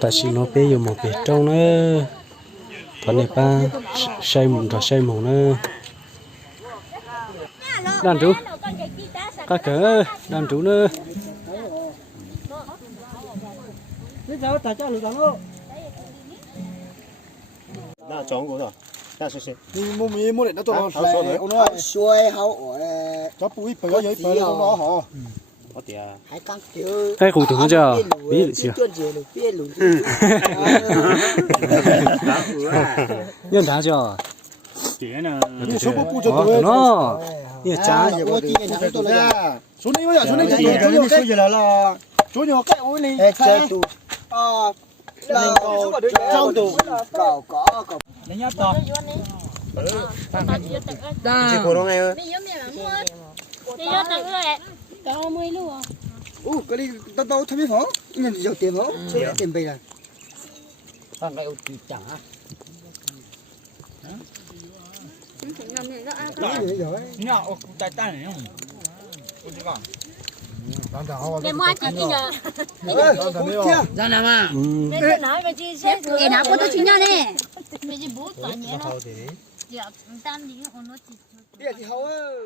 ta chỉ nó bé dùng một bé trong nữa còn này ba xây mỏng nữa đàn chú các cỡ đàn chú nữa那中国的，那是谁？你没得那多少水，我那水好哎，这不一盆有一盆都老好。我爹。还刚丢。cái cụ tưởng cho bí được chưa nhân thả cho爹呢？你说不就对nó你trả我今年就多了。说你呀，说你这个你说起来了，说你该我呢？哎，这都啊，那个张都搞。人家到。这活动哎。哦，这里到特别好，人家就点好，点背了。放个有地长啊。你看我带蛋的，我这个。你mua chỉ cái giờ. Ra nào mà. Nên nói về chi sẽ Để nào có tôi chính nhau nè. về chi bút tỏi nhẹ nó. Dạ, tam gì nó chỉ. Đi thì hầu ơi.